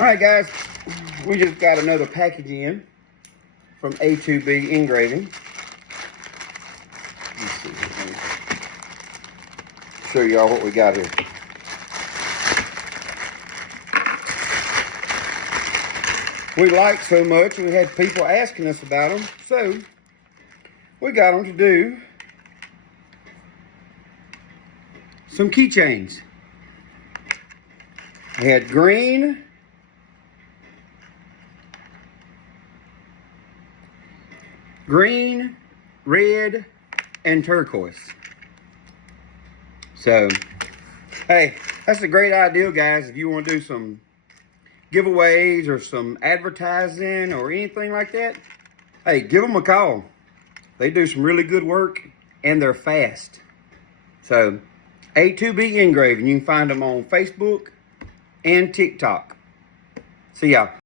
All right, guys, we just got another package in from A2B Engraving. Let's see. Let me show y'all what we got here. We liked so much, we had people asking us about them, so we got them to do some keychains. They had green, red, and turquoise. So, hey, that's a great idea, guys. If you want to do some giveaways or some advertising or anything like that, hey, give them a call. They do some really good work and they're fast. So, A2B Engraving. You can find them on Facebook and TikTok. See y'all.